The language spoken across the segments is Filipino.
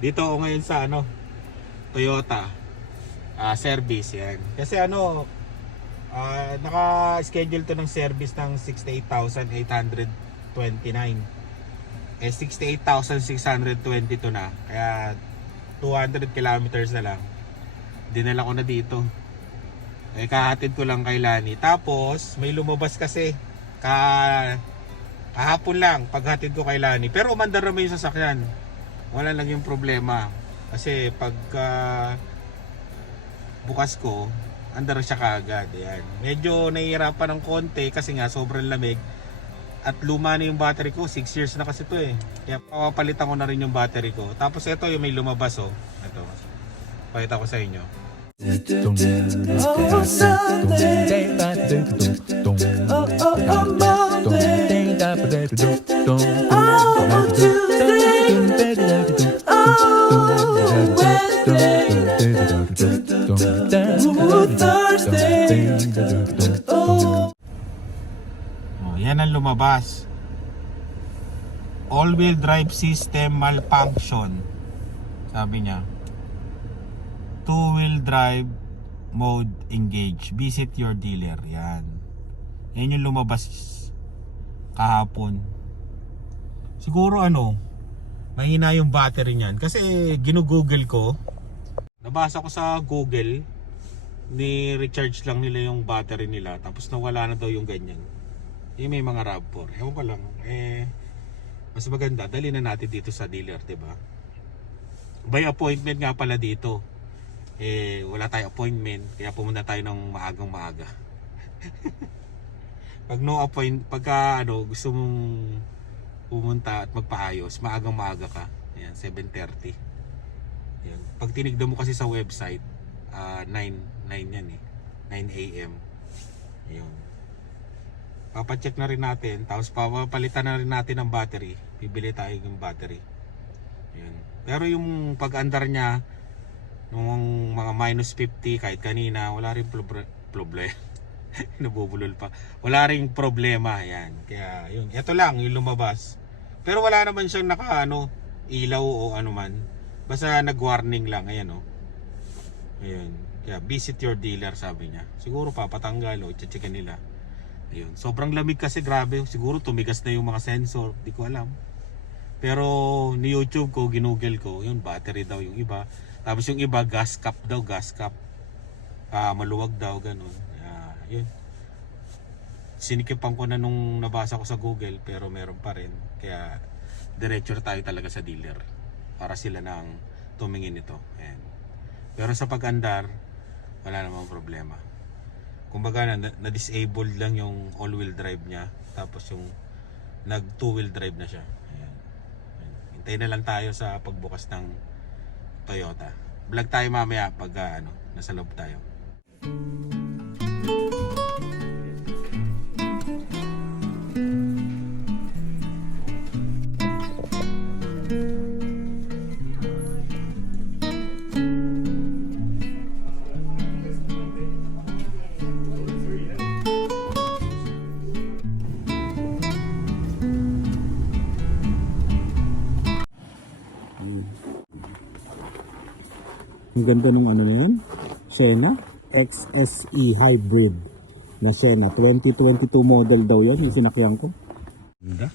Dito ako ngayon sa ano, Toyota ah, service yan. Kasi ano, ah, naka-schedule to ng service ng 68,829. Eh 68,622 na. Kaya 200 kilometers na lang. Dinala ko na dito. Eh kahatid ko lang kay Lani. Tapos may lumabas kasi ka kahapon lang paghatid ko kay Lani. Pero umandar naman yung sasakyan. Wala lang yung problema. Kasi pagka bukas ko, andar siya kaagad. Ayan. Medyo nahihirapan ng konti kasi nga sobrang lamig. At luma na yung battery ko. 6 years na kasi to eh. Kaya papalitan ko na rin yung battery ko. Tapos ito yung may lumabas oh. Ito. Pakita ko sa inyo. Oh, Sunday. Oh, oh, oh, Monday. Oh, Tuesday. Oh, yan ang lumabas. All-wheel drive system malfunction. Sabi niya. Two-wheel drive mode engage. Visit your dealer. Yan. Yan yung lumabas kahapon. Siguro ano, mahina yung battery niyan. Kasi ginugoogle ko. Nabasa ko sa Google, ni recharge lang nila yung battery nila. Tapos nawala na daw yung ganyan. Yung may mga RAV4. Ewan ko lang. Eh, mas maganda. Dali na natin dito sa dealer, di ba? By appointment nga pala dito. Eh, wala tayo appointment. Kaya pumunta tayo ng maagang maaga. pag no appoint, pagka ano, gusto mong pumunta at magpaayos, maagang maaga ka. Ayan, 7.30. Ayan. Pag tinignan mo kasi sa website, ah 9, 9 yan eh. 9 a.m. Ayun. Papacheck na rin natin, tapos papalitan na rin natin ng battery. Bibili tayo ng battery. Ayun. Pero yung pag-andar niya, nung mga minus 50 kahit kanina, wala rin problema. Problem. Nabubulol pa. Wala ring problema. Yan. Kaya yun. Ito lang yung lumabas. Pero wala naman siyang naka ano, ilaw o ano man. Basta nag-warning lang. Ayan o. Ayun. Kaya visit your dealer sabi niya. Siguro papatanggal o checkin nila. Ayun. Sobrang lamig kasi grabe. Siguro tumigas na yung mga sensor. Di ko alam. Pero ni YouTube ko, ginugel ko, yun battery daw yung iba. Tapos yung iba gas cap daw, gas cap. Ah, maluwag daw ganun. Ah, yun. Sinikipan ko na nung nabasa ko sa Google pero meron pa rin. Kaya diretso tayo talaga sa dealer para sila nang tumingin nito. Ayan. Pero sa pag-andar, wala namang problema. Kumbaga na, na-disable lang yung all-wheel drive niya. Tapos yung nag two-wheel drive na siya. Ayan. Ayan. Hintayin na lang tayo sa pagbukas ng Toyota. Vlog tayo mamaya pag ah, ano, nasa loob tayo. Ang ganda nung ano na yan. Sena XSE Hybrid na Sena. 2022 model daw yan. Yung sinakyan ko. Ganda.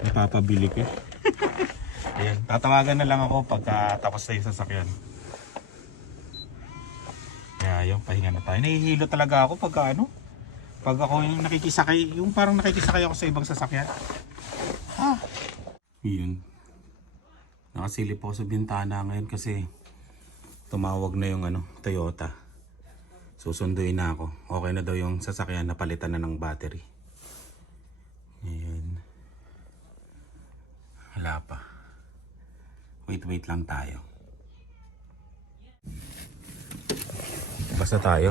Napapabili ko. Ayan. Tatawagan na lang ako pagka tapos na yung sasakyan. Kaya yung pahinga na tayo. Nahihilo talaga ako pagka ano. Pag ako yung nakikisakay, yung parang nakikisakay ako sa ibang sasakyan. Ha? Yun. Nakasilip ako sa bintana ngayon kasi tumawag na yung ano, Toyota. Susunduin na ako. Okay na daw yung sasakyan na palitan na ng battery. Ayan. Wala pa. Wait, wait lang tayo. Basta tayo.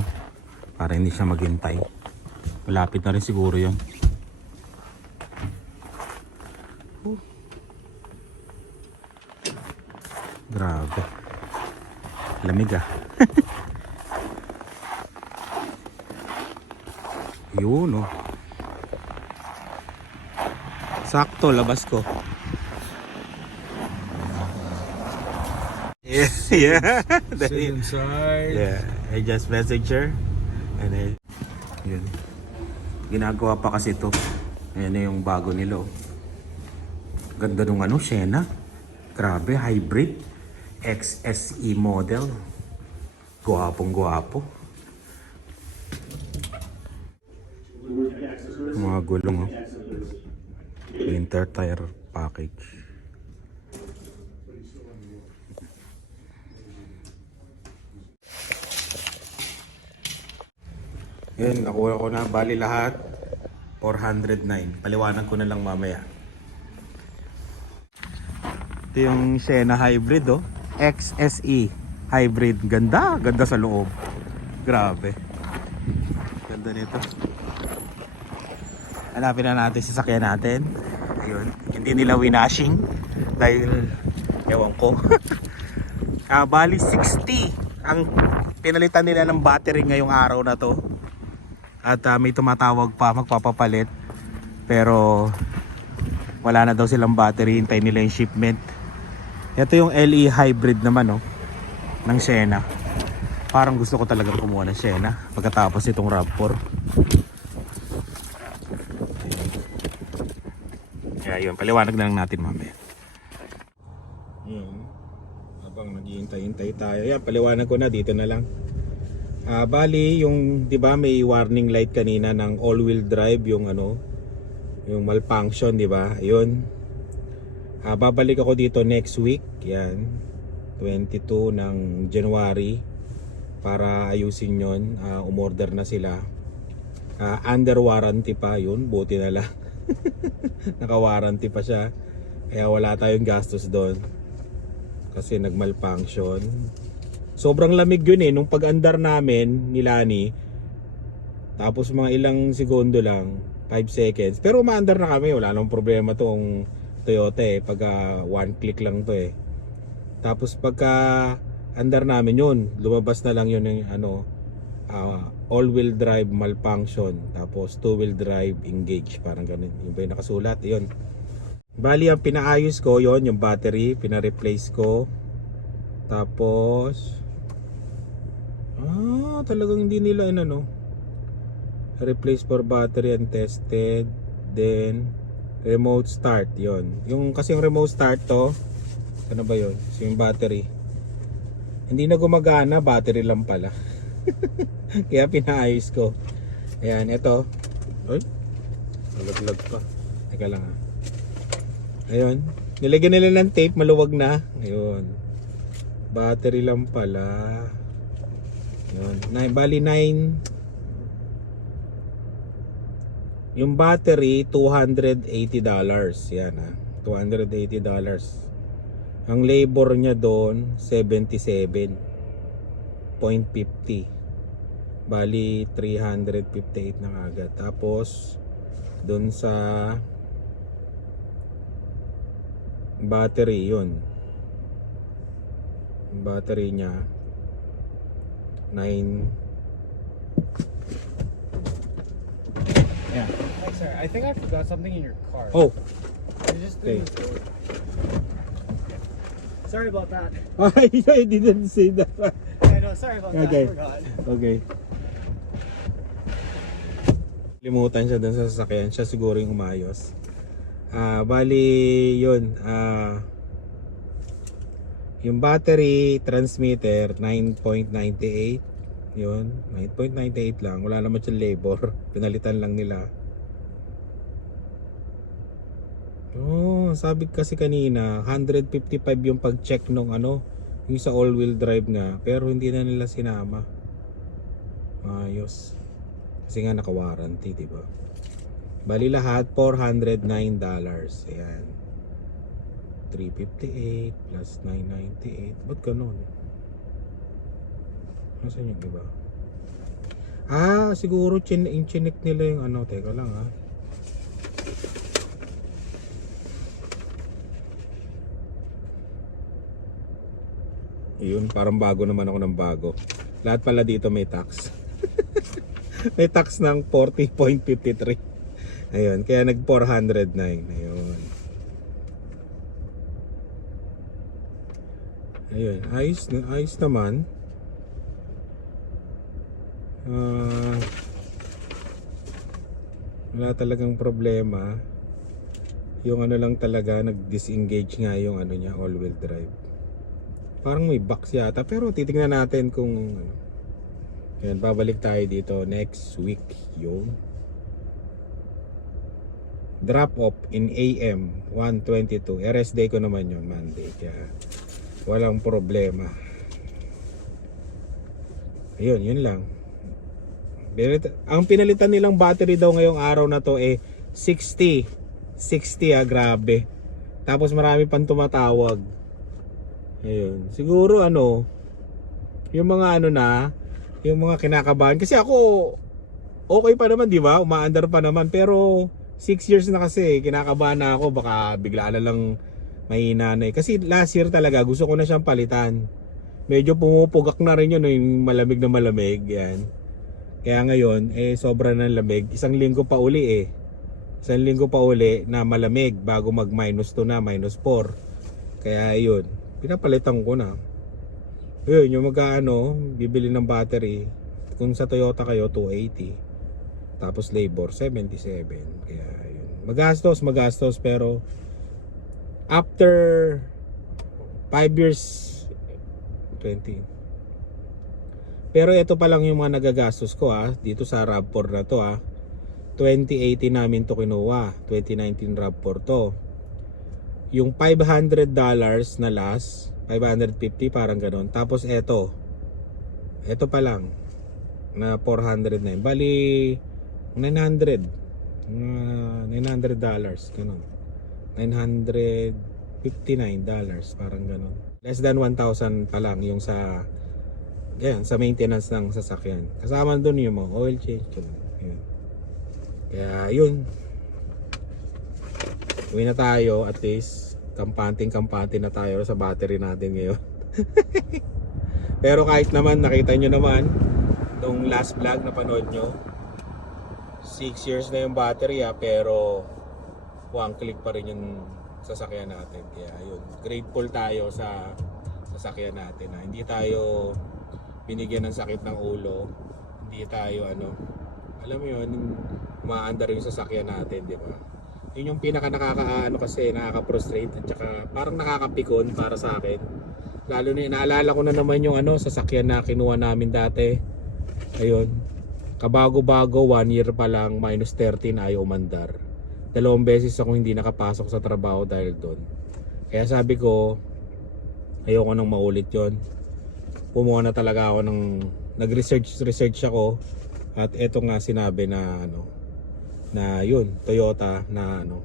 Para hindi siya maghintay. Malapit na rin siguro yun. Grabe. Lamig ah. Yun oh. Sakto labas ko. Yeah. yeah. Sit inside. yeah. I just messaged her. And then, yun. Ginagawa pa kasi to. Ayan na yung bago nila. oh. Ganda nung ano, Sienna. Grabe, hybrid. XSE model. Guwapong guwapo. Mga gulong oh. Winter tire package. Yun, nakuha ko na. Bali lahat, 409. Paliwanag ko na lang mamaya. Ito yung Sena Hybrid, oh. XSE Hybrid. Ganda, ganda sa loob. Grabe. Ganda nito. Hanapin na natin si sakyan natin. Ayun. Hindi nila winashing. Dahil, ewan ko. ah, bali 60 ang pinalitan nila ng battery ngayong araw na to. At ah, may tumatawag pa, magpapapalit. Pero wala na daw silang battery, hintay nila yung shipment. Ito yung LE hybrid naman oh, ng Sena. Parang gusto ko talaga kumuha ng Sena pagkatapos itong RAV4. Kaya yun, paliwanag na lang natin mamaya. Yun. Habang naghihintay-hintay tayo. Yan, paliwanag ko na dito na lang. Ah, bali yung 'di ba may warning light kanina ng all-wheel drive yung ano yung malfunction 'di ba? Ayun. Ah, babalik ako dito next week. Yan. 22 ng January para ayusin 'yon. Ah, umorder na sila. Ah, under warranty pa 'yun. Buti na lang. Naka-warranty pa siya. Kaya wala tayong gastos doon. Kasi nagmalfunction. Sobrang lamig yun eh. Nung pag-andar namin ni Lani, tapos mga ilang segundo lang, 5 seconds. Pero umaandar na kami, wala nang problema tong Toyota eh. Pag ah, one click lang to eh. Tapos pagka andar namin yun, lumabas na lang yun yung ano, ah, all-wheel drive malfunction. Tapos two-wheel drive engage. Parang ganun. Yung ba yung nakasulat? Yun. Bali, ang pinaayos ko yon yung battery, pina-replace ko. Tapos, ah, talagang hindi nila ano no. Replace for battery and tested. Then, remote start, yon Yung kasi yung remote start to, ano ba yon So, yung battery. Hindi na gumagana, battery lang pala. Kaya pinaayos ko. Ayan, ito. Ay, nalaglag pa. Teka lang ah. Ayun. Nilagyan nila ng tape, maluwag na. Ayun. Battery lang pala. Ayun. Nine, bali 9. Yung battery, $280. Yan ah. $280. Ang labor niya doon, 77.50. Bali, 358 na agad. Tapos, doon sa battery yun battery niya 9 yeah. Sir. I think I forgot something in your car. oh you just Okay. Sorry about that. I, I didn't say that I know. Sorry about Okay. that. I forgot. okay limutan siya dun sa sasakyan siya siguro yung umayos ah bali yun ah yung battery transmitter 9.98 yun 9.98 lang wala naman siyang labor pinalitan lang nila Oh, sabi kasi kanina 155 yung pag-check nung ano, yung sa all-wheel drive nga, pero hindi na nila sinama. Ayos. Kasi nga naka-warranty, 'di ba? Bali lahat $409. Ayan. 358 plus 998. Ba't ganun? Nasaan yung iba? Ah, siguro chin chinik nila yung ano. Teka lang ha. Yun, parang bago naman ako ng bago. Lahat pala dito may tax. may tax ng 40.53. Ayun, kaya nag 409. Ayun. Ayun, ayos, ayos naman. Ah, wala talagang problema. Yung ano lang talaga, nag-disengage nga yung ano niya, all-wheel drive. Parang may box yata, pero titingnan natin kung ano. Yan, babalik tayo dito next week. Yung drop off in AM 122. Eh, rest day ko naman yun, Monday. Kaya walang problema. Ayun, yun lang. Ang pinalitan nilang battery daw ngayong araw na to eh 60. 60 ah, grabe. Tapos marami pang tumatawag. Ayun. Siguro ano, yung mga ano na, yung mga kinakabahan. Kasi ako, okay pa naman, di ba? Umaandar pa naman. Pero, 6 years na kasi, kinakabahan na ako. Baka bigla na lang mahina na eh. Kasi last year talaga, gusto ko na siyang palitan. Medyo pumupugak na rin yun, yung malamig na malamig. Yan. Kaya ngayon, eh, sobra ng lamig. Isang linggo pa uli eh. Isang linggo pa uli na malamig bago mag minus 2 na, minus 4. Kaya yun, pinapalitan ko na. Yun, yung magkaano, bibili ng battery. Kung sa Toyota kayo, 280. Tapos labor, 77. Kaya yun. Magastos, magastos. Pero, after 5 years, 20. Pero ito pa lang yung mga nagagastos ko ah. Dito sa RAV4 na to ah. 2018 namin to kinuha. 2019 RAV4 to. Yung $500 na last, 550 parang ganun. Tapos eto. Eto pa lang na 400 na yun. Bali 900. Mga 900 dollars ganun. 959 dollars parang ganun. Less than 1,000 pa lang yung sa yan, sa maintenance ng sasakyan. Kasama doon yung mga oil change. Ganun. Yun. Kaya yun. Uwi na tayo at least kampanting-kampante na tayo sa battery natin ngayon. Pero kahit naman nakita nyo naman nung last vlog na panood nyo 6 years na yung battery ah, pero one click pa rin yung sasakyan natin. Kaya yun, grateful tayo sa sasakyan natin. Ah. Hindi tayo binigyan ng sakit ng ulo. Hindi tayo ano, alam mo yun, umaandar yung sasakyan natin, di ba? Yun yung pinaka nakaka ano kasi nakaka-frustrate at saka parang nakakapikon para sa akin. Lalo na naalala ko na naman yung ano sasakyan na kinuha namin dati. Ayun. Kabago-bago, one year pa lang, minus 13 ayaw umandar. Dalawang beses ako hindi nakapasok sa trabaho dahil doon. Kaya sabi ko, ayoko nang maulit yon Pumuha na talaga ako ng nag-research research ako at eto nga sinabi na ano na yun Toyota na ano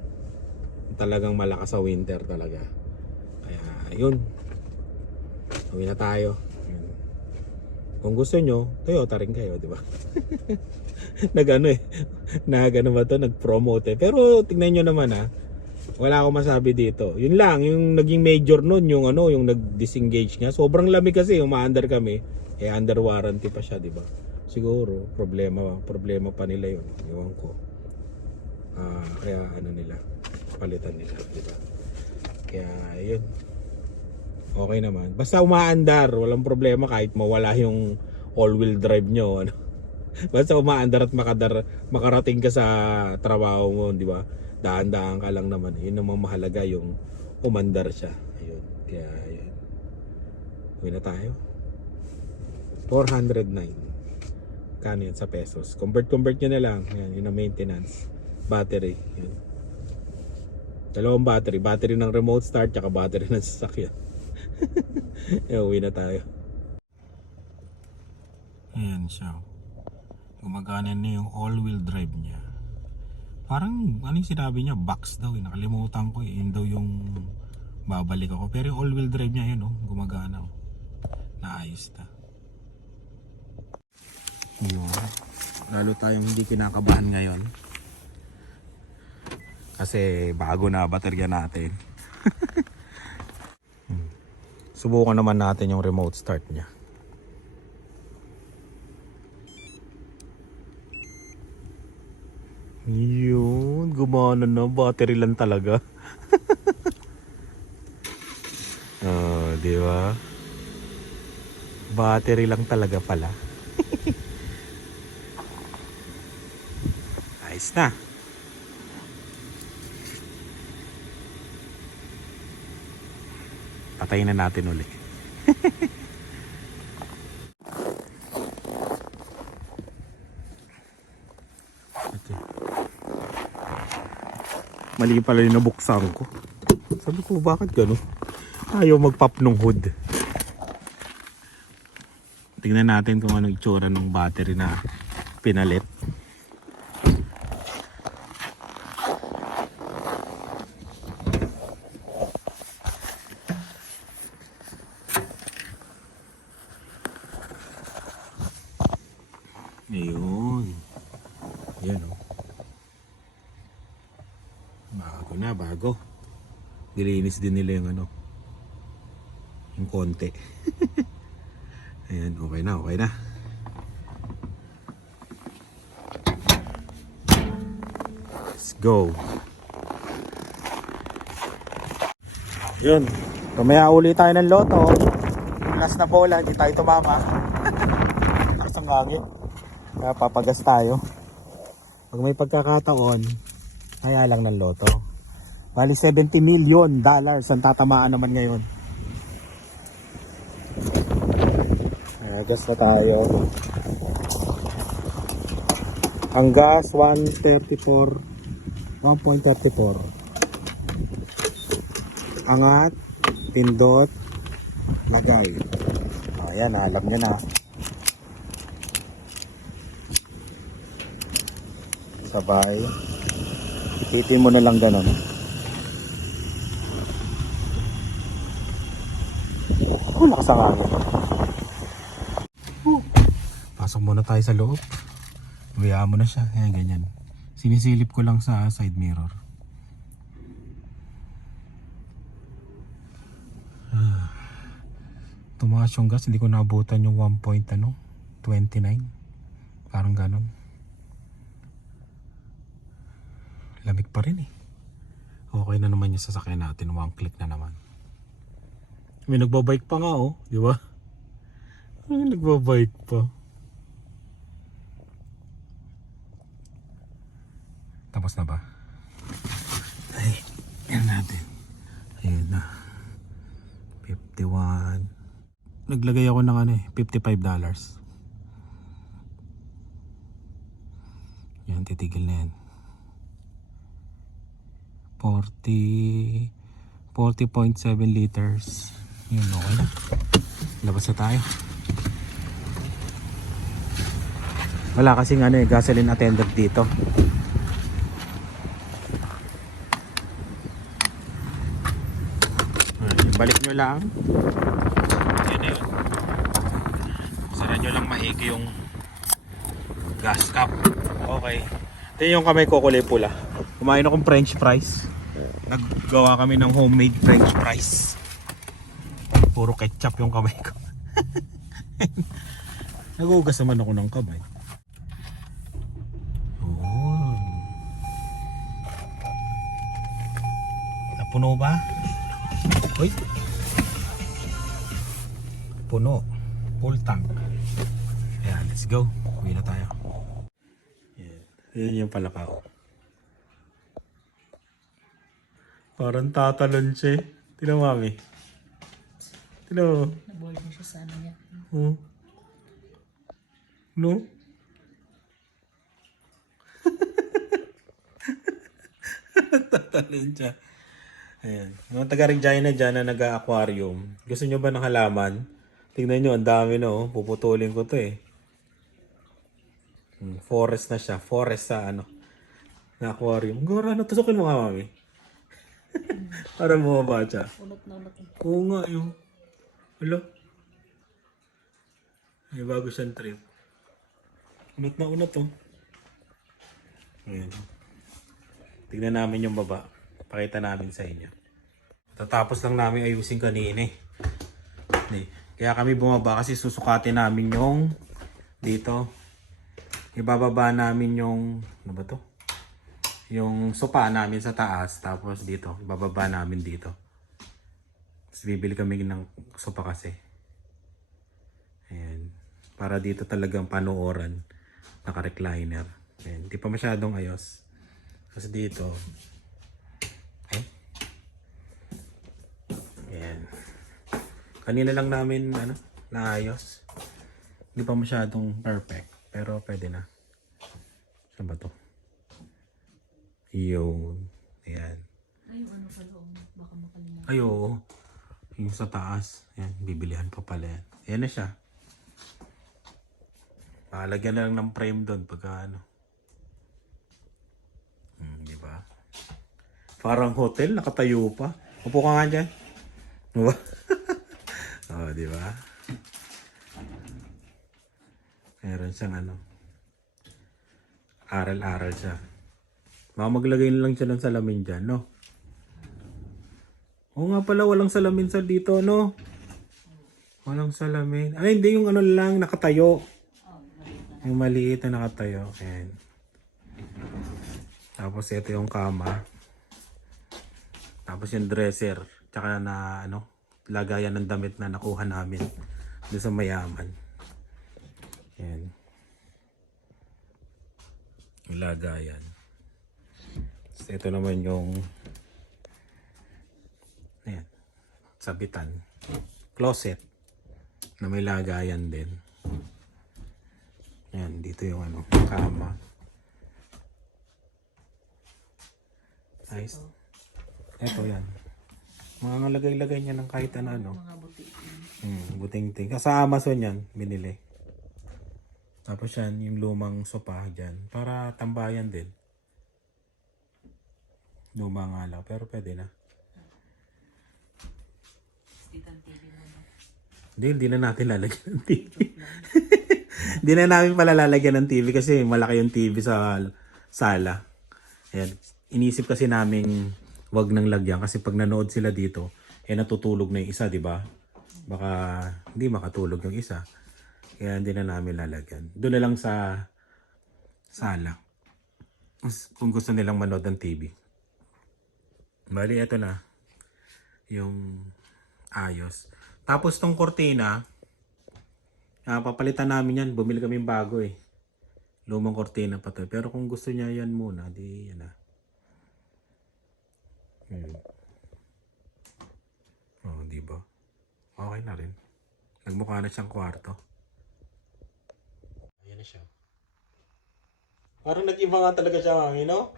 talagang malakas sa winter talaga. Kaya yun uwi na tayo. Kung gusto nyo Toyota rin kayo di ba? Nag ano eh nag ano ba to nag promote eh. Pero tingnan nyo naman ah. Wala akong masabi dito. Yun lang yung naging major nun yung ano yung nag disengage nga. Sobrang lamig kasi umaandar kami. Eh under warranty pa siya di ba? Siguro problema problema pa nila yun. Iwan ko Ah, kaya ano nila palitan nila di ba? Kaya yun okay naman. Basta umaandar walang problema kahit mawala yung all wheel drive nyo ano. Basta umaandar at makadar makarating ka sa trabaho mo di ba? Daan-daan ka lang naman. Yun ang mahalaga yung umandar siya. Ayun. Kaya yun Uwi na tayo. 409 kano yun? Sa pesos. Convert convert nyo na lang. Yan yun ang maintenance battery. Yun. Dalawang battery. Battery ng remote start tsaka battery ng sasakyan. Yan, uwi na tayo. Ayan siya. Gumagana na yung all wheel drive niya. Parang ano yung sinabi niya? Box daw eh. nakalimutan ko eh. yun daw yung babalik ako. Pero yung all wheel drive niya yun oh, gumagana oh. naayos na. Yun. Lalo tayong hindi kinakabahan ngayon kasi bago na baterya natin Hmm. subukan naman natin yung remote start niya Yun, gumana na. Battery lang talaga. oh, di ba? Battery lang talaga pala. Ayos na. Patayin na natin uli. Okay. Mali pala yung nabuksan ko. Sabi ko, bakit gano'n? Ayaw mag-pop nung hood. Tingnan natin kung ano itsura ng battery na pinalit. Ayun. Yan o. Bago na, bago. Nilinis din nila yung ano. Yung konti. Ayan, okay na, okay na. Let's go. Yun. Kamaya uli tayo ng loto. Yung last na bola, hindi tayo tumama. Takas ang hangin. Kaya papagas tayo. Pag may pagkakataon, kaya lang ng loto. Bali 70 million dollars ang tatamaan naman ngayon. Kaya gas na tayo. Ang gas 134 1.34 Angat Pindot Lagay Ayan, alam nyo na. Sabay. Hitin mo na lang ganun Ang hangin. Pasok muna tayo sa loob. Bayaan mo na siya. Ayan, ganyan. Sinisilip ko lang sa side mirror. Ah. Tumaas yung gas. Hindi ko naabutan yung 1 point ano, 29. Parang ganon. Lamig pa rin eh. Okay na naman yung sasakyan natin. One click na naman. May nagbabike pa nga oh. Di ba? May nagbabike pa. Tapos na ba? Ay, yan natin. Ayun na. 51. Naglagay ako ng ano eh, 55 dollars. Yan, titigil na yan. 40 40.7 liters. Yun, okay na. Labas na tayo. Wala kasing ano eh, gasoline attendant dito. Balik nyo lang. Yan na yun. Sara nyo lang maigi yung gas cap. Okay. Ito yung kamay ko pula. Kumain akong french fries. Naggawa kami ng homemade french fries. Puro ketchup yung kamay ko. Nagugas naman ako ng kamay. Oo. Napuno ba? Uy. Puno. Full tank. Ayan, let's go. Uwi na tayo. Yan. Yan yung palakaw. Parang tatalon siya. eh. Tinan mami. Mo. Naboard na siya sa ano niya. Oh. No? Tatalon siya. Ayan. Mga taga Regina dyan na nag-aquarium. Gusto nyo ba ng halaman? Tingnan nyo, ang dami na oh. Puputulin ko to eh. Hmm, Forest na siya. Forest sa ano. Na aquarium. Gora, natusukin mo nga, mami. Para bumaba siya. Unot na unot. Oo nga yung. Wala. May bago siyang trip. Unot na unot oh. Ayan. Tignan namin yung baba. Pakita namin sa inyo. Tatapos lang namin ayusin kanina eh. Kaya kami bumaba kasi susukatin namin yung dito. Ibababa namin yung ano ba to? Yung sopa namin sa taas tapos dito, ibababa namin dito. Tapos bibili kami ng sopa kasi. Para dito talagang panooran. Naka-recliner. Ayan. Hindi pa masyadong ayos. Kasi dito. Eh. Ayan. Kanina lang namin ano, naayos. Hindi pa masyadong perfect. Pero pwede na. Saan ba to? Yun. Ayan. Ay, ano pala, oh, baka makalimutan. Ay, oo. Yung sa taas. Yan, bibilihan pa pala yan. Ayan na siya. Makalagyan na lang ng frame doon pagka ano. Hmm, di ba? Parang hotel, nakatayo pa. Upo ka nga dyan. Diba? Oo, di ba? Meron siyang ano. Aral-aral siya. Baka maglagay na lang siya ng salamin dyan, no? Oo nga pala, walang salamin sa dito, no? Walang salamin. Ay, hindi yung ano lang, nakatayo. Yung maliit na nakatayo. Ayan. Tapos ito yung kama. Tapos yung dresser. Tsaka na ano, lagayan ng damit na nakuha namin. Doon sa mayaman. Ayan. Yung lagayan. Tapos ito naman yung Ayan. Sabitan. Closet. Na may lagayan din. Ayan. Dito yung ano. Kama. Nice. Ito yan. Mga lagay-lagay niya ng kahit ano ano. Mga buti. Hmm, buting-ting. Sa Amazon yan, binili. Tapos yan, yung lumang sopa dyan. Para tambayan din. Luma nga lang, pero pwede na. Titan TV na. no? Hindi, hindi na natin lalagyan ng TV. Hindi na namin pala lalagyan ng TV kasi malaki yung TV sa sala. Ayan. Inisip kasi namin wag nang lagyan kasi pag nanood sila dito, eh natutulog na yung isa, di ba? Baka hindi makatulog yung isa. Kaya hindi na namin lalagyan. Doon na lang sa sala. Kung gusto nilang manood ng TV. Bali, eto na. Yung ayos. Tapos tong kortina, ah, papalitan namin yan. Bumili kami bago eh. Lumang kortina pa to. Pero kung gusto niya yan muna, di yan na. Hmm. Oh, di ba? Okay na rin. Nagmukha na siyang kwarto. Ayan na siya. Parang nag-iba nga talaga siya, mami, no?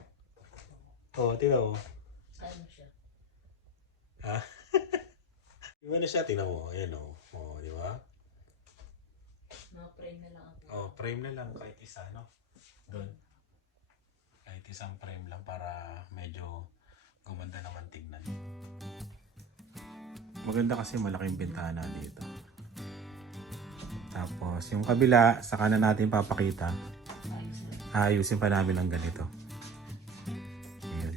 Oh, tingnan mo. Ano siya? Ha? Iba na siya, tingnan mo. Ayan o. Oh. di ba? Mga frame na lang ako. Oh, frame na lang kahit isa, no? Doon. Kahit isang frame lang para medyo gumanda naman tignan. Maganda kasi malaking bintana dito. Tapos, yung kabila, saka na natin papakita. Ayusin pa namin ang ganito. Yun.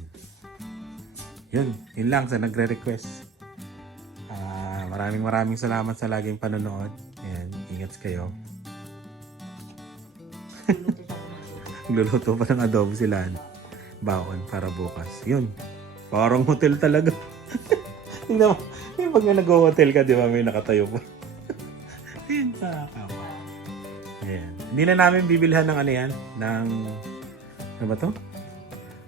Yun, yun lang sa nagre-request. Maraming maraming salamat sa laging panonood. Ayan, ingat kayo. Luluto pa ng adobo sila. Baon para bukas. Yun. Parang hotel talaga. Tingnan mo. Yung pag nga nag-hotel ka, di ba, may nakatayo pa. Yun sa kama. Ayan. Hindi na namin bibilhan ng ano yan, ng, ano ba to?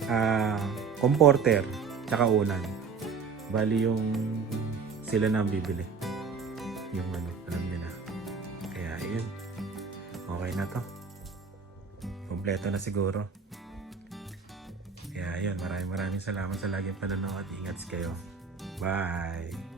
Ah, comporter, tsaka unan. Bali yung sila na ang bibili. Yung ano, alam nila. Kaya yun. Okay na to. Kompleto na siguro. Kaya yun, maraming maraming salamat sa laging panonood. Ingat kayo. Bye!